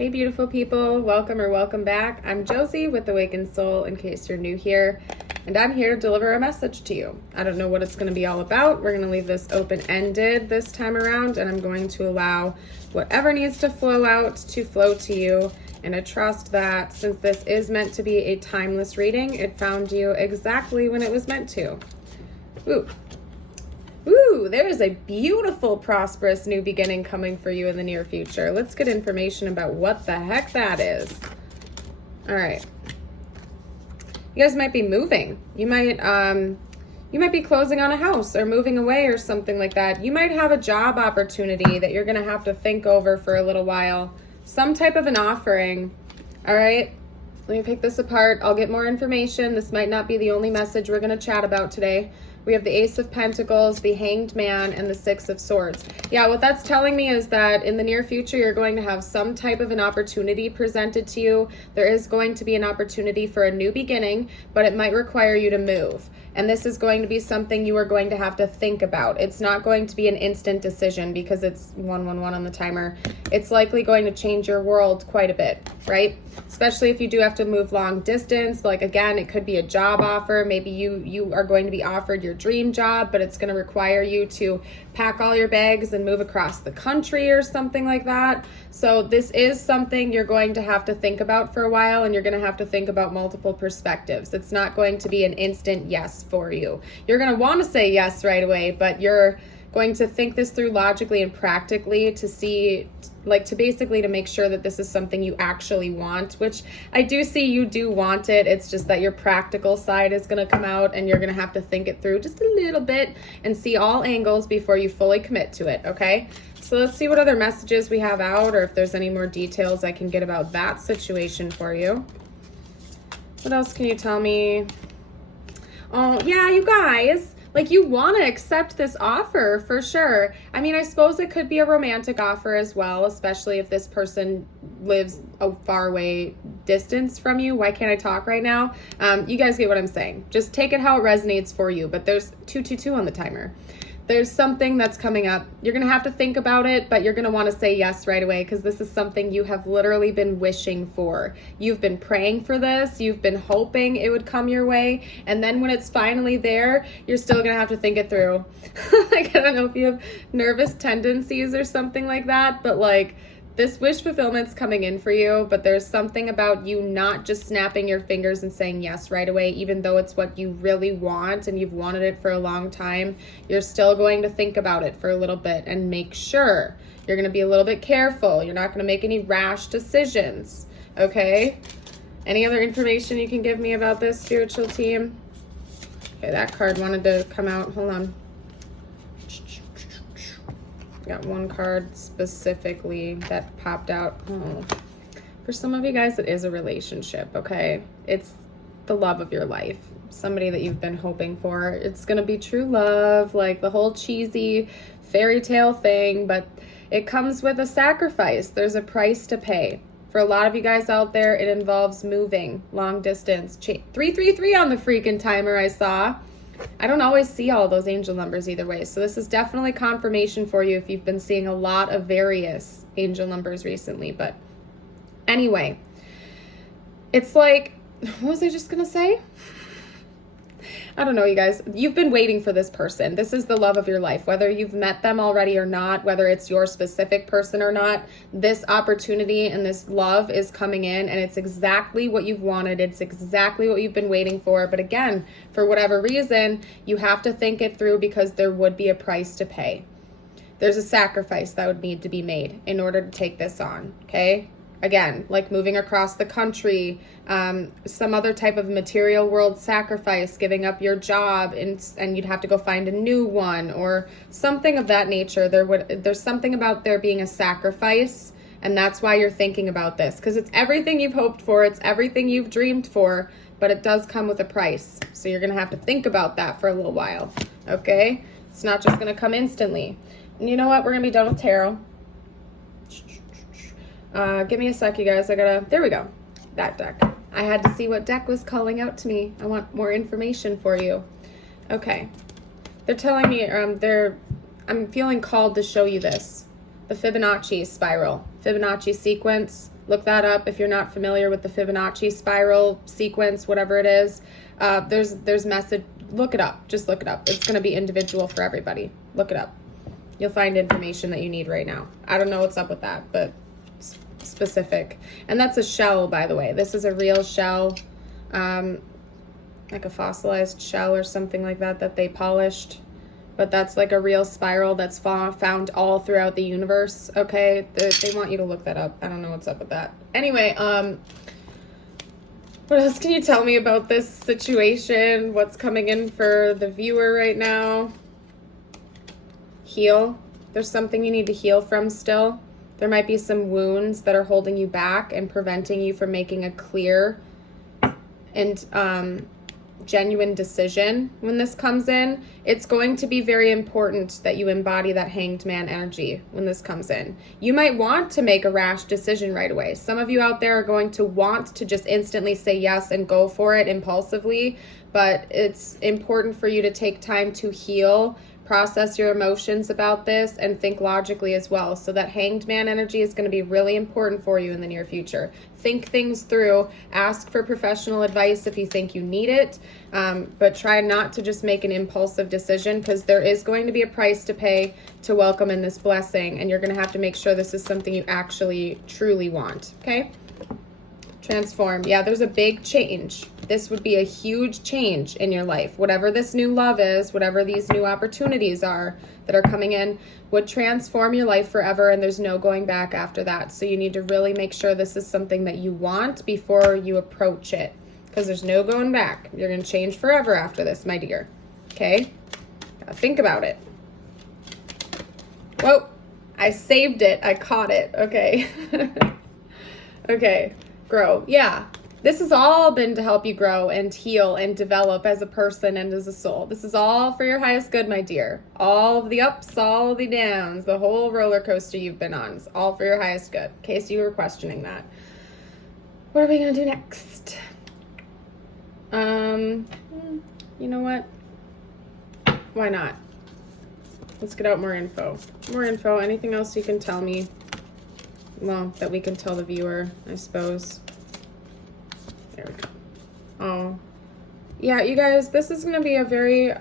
Hey beautiful people, welcome or welcome back. I'm Josie with Awakened Soul, in case you're new here, and I'm here to deliver a message to you. I don't know what it's going to be all about. We're going to leave this open-ended this time around, and I'm going to allow whatever needs to flow out to flow to you. And I trust that since this is meant to be a timeless reading, it found you exactly when it was meant to. Ooh, there is a beautiful, prosperous new beginning coming for you in the near future. Let's get information about what the heck that is. All right. You guys might be moving. You might be closing on a house or moving away or something like that. You might have a job opportunity that you're going to have to think over for a little while. Some type of an offering. All right. Let me pick this apart. I'll get more information. This might not be the only message we're going to chat about today. We have the Ace of Pentacles, the Hanged Man, and the Six of Swords. Yeah, what that's telling me is that in the near future, you're going to have some type of an opportunity presented to you. There is going to be an opportunity for a new beginning, but it might require you to move. And this is going to be something you are going to have to think about. It's not going to be an instant decision because it's 111 on the timer. It's likely going to change your world quite a bit, right? Especially if you do have to move long distance. Like again, it could be a job offer. Maybe you are going to be offered your dream job, but it's going to require you to pack all your bags and move across the country or something like that. So this is something you're going to have to think about for a while, and you're going to have to think about multiple perspectives. It's not going to be an instant yes for you. You're going to want to say yes right away, but you're going to think this through logically and practically to see, like, to basically to make sure that this is something you actually want, which I do see you do want it. It's just that your practical side is going to come out, and you're going to have to think it through just a little bit and see all angles before you fully commit to it, okay? So let's see what other messages we have out, or if there's any more details I can get about that situation for you. What else can you tell me? Oh, yeah, you guys. Like, you want to accept this offer for sure. I mean, I suppose it could be a romantic offer as well, especially if this person lives a far away distance from you. Why can't I talk right now? You guys get what I'm saying. Just take it how it resonates for you. But there's 222 on the timer. There's something that's coming up. You're going to have to think about it, but you're going to want to say yes right away because this is something you have literally been wishing for. You've been praying for this. You've been hoping it would come your way. And then when it's finally there, you're still going to have to think it through. Like, I don't know if you have nervous tendencies or something like that, but like, this wish fulfillment's coming in for you, but there's something about you not just snapping your fingers and saying yes right away, even though it's what you really want and you've wanted it for a long time. You're still going to think about it for a little bit and make sure. You're going to be a little bit careful. You're not going to make any rash decisions, okay? Any other information you can give me about this, spiritual team? Okay, that card wanted to come out. Hold on. Got one card specifically that popped out. Oh. For some of you guys, it is a relationship, okay? It's the love of your life. Somebody that you've been hoping for. It's going to be true love, like the whole cheesy fairy tale thing, but it comes with a sacrifice. There's a price to pay. For a lot of you guys out there, it involves moving long distance. 333 on the freaking timer I saw. I don't always see all those angel numbers either way. So this is definitely confirmation for you if you've been seeing a lot of various angel numbers recently. But anyway, it's like, what was I just going to say? I don't know, you guys. You've been waiting for this person. This is the love of your life. Whether you've met them already or not, whether it's your specific person or not, this opportunity and this love is coming in, and it's exactly what you've wanted. It's exactly what you've been waiting for. But again, for whatever reason, you have to think it through because there would be a price to pay. There's a sacrifice that would need to be made in order to take this on, okay? Again, like moving across the country, some other type of material world sacrifice, giving up your job, and you'd have to go find a new one or something of that nature. There's something about there being a sacrifice, and that's why you're thinking about this, because it's everything you've hoped for, it's everything you've dreamed for, but it does come with a price. So you're going to have to think about that for a little while, okay? It's not just going to come instantly. And you know what? We're going to be done with tarot. Give me a sec, you guys. There we go. That deck. I had to see what deck was calling out to me. I want more information for you. Okay. They're telling me, I'm feeling called to show you this. The Fibonacci spiral. Fibonacci sequence. Look that up if you're not familiar with the Fibonacci spiral sequence, whatever it is. There's message. Look it up. Just look it up. It's going to be individual for everybody. Look it up. You'll find information that you need right now. I don't know what's up with that, but specific. And that's a shell, by the way. This is a real shell, like a fossilized shell or something like that they polished. But that's like a real spiral that's found all throughout the universe, okay? They want you to look that up. I don't know what's up with that. Anyway, what else can you tell me about this situation? What's coming in for the viewer right now? Heal. There's something you need to heal from still. There might be some wounds that are holding you back and preventing you from making a clear and genuine decision when this comes in. It's going to be very important that you embody that hanged man energy when this comes in. You might want to make a rash decision right away. Some of you out there are going to want to just instantly say yes and go for it impulsively, but it's important for you to take time to heal, process your emotions about this, and think logically as well. So that hanged man energy is going to be really important for you in the near future. Think things through, ask for professional advice if you think you need it, but try not to just make an impulsive decision, because there is going to be a price to pay to welcome in this blessing, and you're going to have to make sure this is something you actually truly want, okay? Transform. Yeah, there's a big change. This would be a huge change in your life. Whatever this new love is, whatever these new opportunities are that are coming in, would transform your life forever, and there's no going back after that. So you need to really make sure this is something that you want before you approach it, because there's no going back. You're going to change forever after this, my dear. Okay? Gotta think about it. Whoa. I saved it. I caught it. Okay. Okay. Grow. Yeah. This has all been to help you grow and heal and develop as a person and as a soul. This is all for your highest good, my dear. All of the ups, all of the downs, the whole roller coaster you've been on is all for your highest good, in case you were questioning that. What are we going to do next? You know what? Why not? Let's get out more info. More info. Anything else you can tell me? Well, that we can tell the viewer, I suppose. There we go. Oh, yeah, you guys, this is going to be a very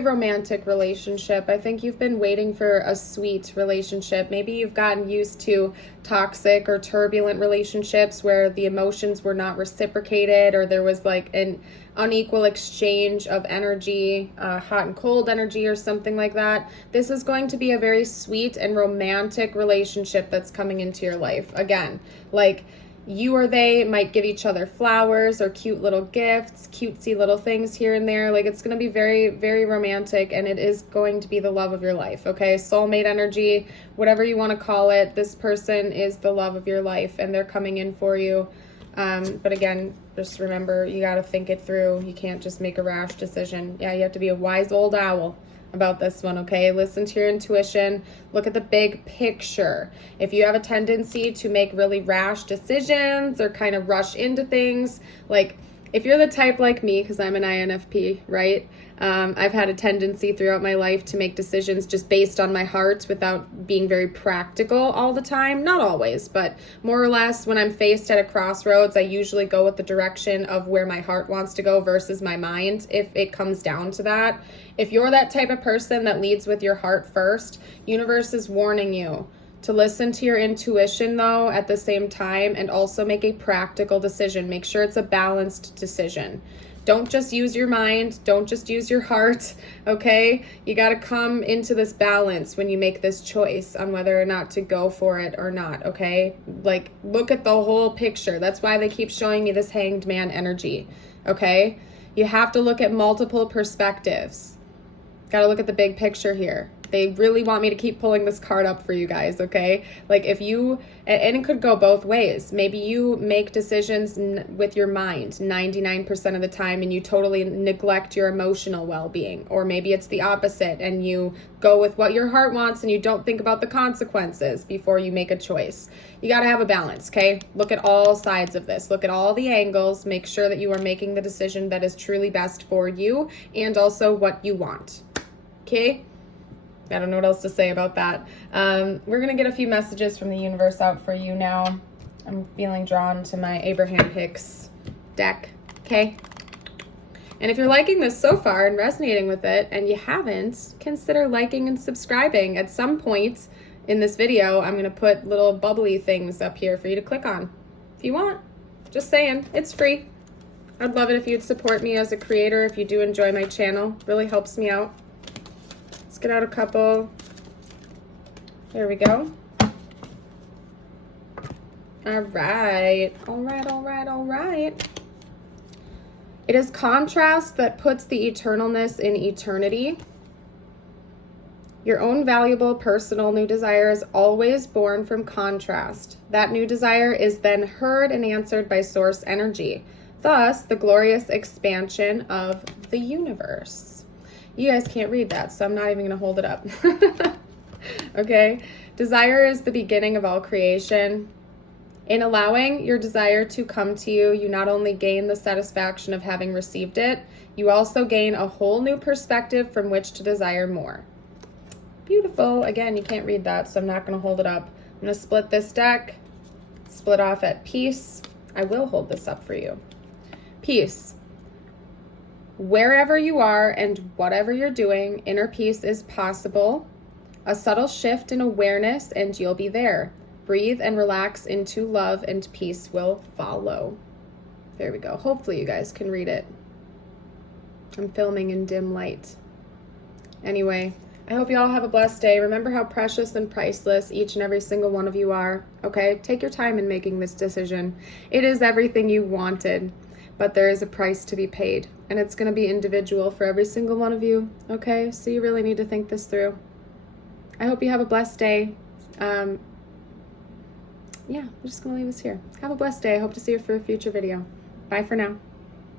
romantic relationship. I think you've been waiting for a sweet relationship. Maybe you've gotten used to toxic or turbulent relationships where the emotions were not reciprocated, or there was like an unequal exchange of energy, hot and cold energy or something like that. This is going to be a very sweet and romantic relationship that's coming into your life. Again, like, you or they might give each other flowers or cute little gifts, cutesy little things here and there. Like, it's going to be very, very romantic, and it is going to be the love of your life, okay? Soulmate energy, whatever you want to call it. This person is the love of your life, and they're coming in for you. But again, just remember, you got to think it through. You can't just make a rash decision. Yeah, you have to be a wise old owl about this one, okay? Listen to your intuition. Look at the big picture. If you have a tendency to make really rash decisions or kind of rush into things, like if you're the type like me, because I'm an INFP, right? I've had a tendency throughout my life to make decisions just based on my heart without being very practical all the time. Not always, but more or less when I'm faced at a crossroads, I usually go with the direction of where my heart wants to go versus my mind, if it comes down to that. If you're that type of person that leads with your heart first, universe is warning you to listen to your intuition, though, at the same time, and also make a practical decision. Make sure it's a balanced decision. Don't just use your mind. Don't just use your heart, okay? You got to come into this balance when you make this choice on whether or not to go for it or not, okay? Like, look at the whole picture. That's why they keep showing me this hanged man energy, okay? You have to look at multiple perspectives. Got to look at the big picture here. They really want me to keep pulling this card up for you guys, okay? Like, if you, and it could go both ways. Maybe you make decisions with your mind 99% of the time, and you totally neglect your emotional well-being. Or maybe it's the opposite, and you go with what your heart wants, and you don't think about the consequences before you make a choice. You got to have a balance, okay? Look at all sides of this. Look at all the angles. Make sure that you are making the decision that is truly best for you, and also what you want, okay? I don't know what else to say about that. We're going to get a few messages from the universe out for you now. I'm feeling drawn to my Abraham Hicks deck, okay? And if you're liking this so far and resonating with it, and you haven't, consider liking and subscribing. At some point in this video, I'm going to put little bubbly things up here for you to click on if you want. Just saying, it's free. I'd love it if you'd support me as a creator if you do enjoy my channel. Really helps me out. Let's get out a couple. There we go. All right. All right, all right, all right. It is contrast that puts the eternalness in eternity. Your own valuable personal new desire is always born from contrast. That new desire is then heard and answered by source energy. Thus, the glorious expansion of the universe. You guys can't read that, so I'm not even going to hold it up. Okay? Desire is the beginning of all creation. In allowing your desire to come to you, you not only gain the satisfaction of having received it, you also gain a whole new perspective from which to desire more. Beautiful. Again, you can't read that, so I'm not going to hold it up. I'm going to split this deck, split off at peace. I will hold this up for you. Peace. Wherever you are and whatever you're doing, inner peace is possible. A subtle shift in awareness and you'll be there. Breathe and relax into love and peace will follow. There we go. Hopefully you guys can read it. I'm filming in dim light. Anyway, I hope you all have a blessed day. Remember how precious and priceless each and every single one of you are. Okay? Take your time in making this decision. It is everything you wanted, but there is a price to be paid, and it's going to be individual for every single one of you. Okay? So you really need to think this through. I hope you have a blessed day. Yeah, I'm just going to leave this here. Have a blessed day. I hope to see you for a future video. Bye for now.